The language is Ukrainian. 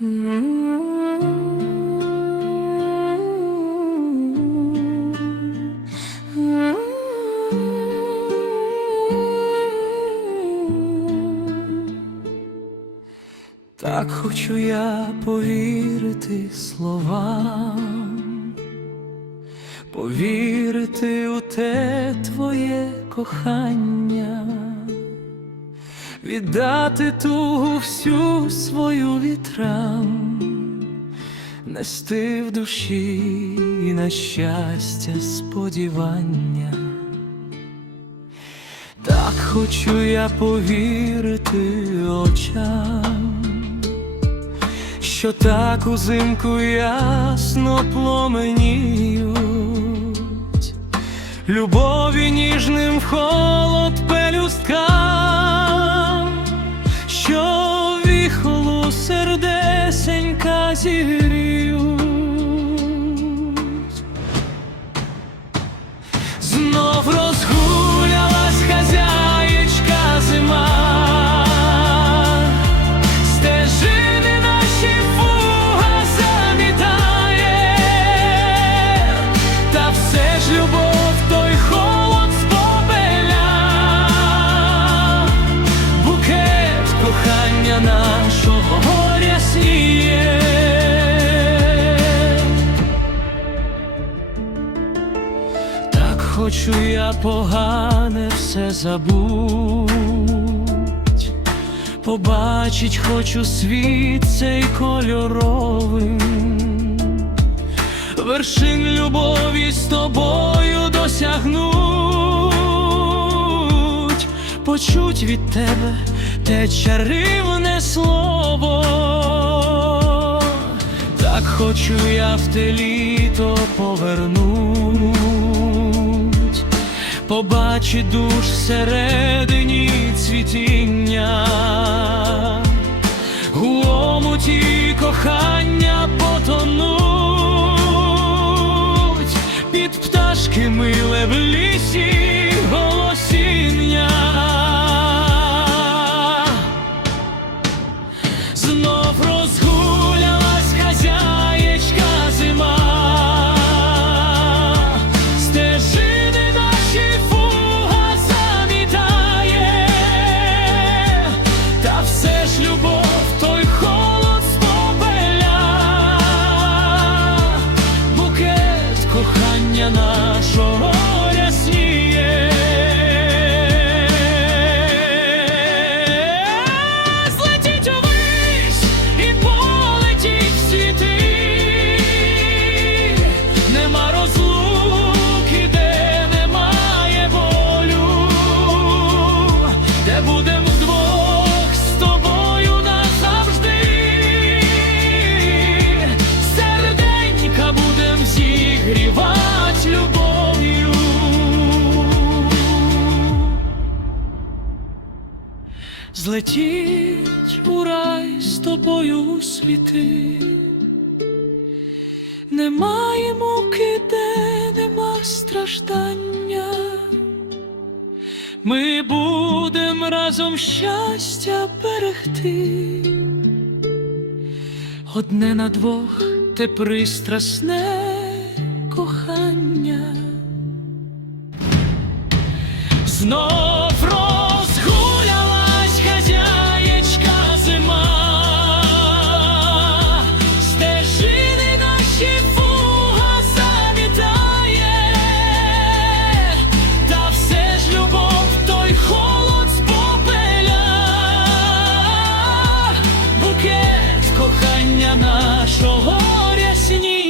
Так хочу я повірити словам, повірити у те твоє кохання, віддати тугу всю свою вітрам, нести в душі на щастя сподівання. Так хочу я повірити очам, що так узимку ясно пломеніють, любові ніжним холод пелюсткам, хочу я погане все забуть, побачить хочу світ цей кольоровим, вершин любові з тобою досягнуть, почуть від тебе те чарівне слово. Так хочу я в те літо повернуть, побачить душ всередині цвітіння, у омуті кохання потонуть, під пташки миле в лісі кохання нашого рясніє. Злетіть увись і полетіть в світи, нема розлуки, де немає болю, де будем вдвох з тобою назавжди, серденька будем зігрівать злетіть у рай з тобою у світи, немає муки, де нема страждання, ми будем разом щастя берегти, одне на двох те пристрасне кохання. Знов коріння нашого рясні.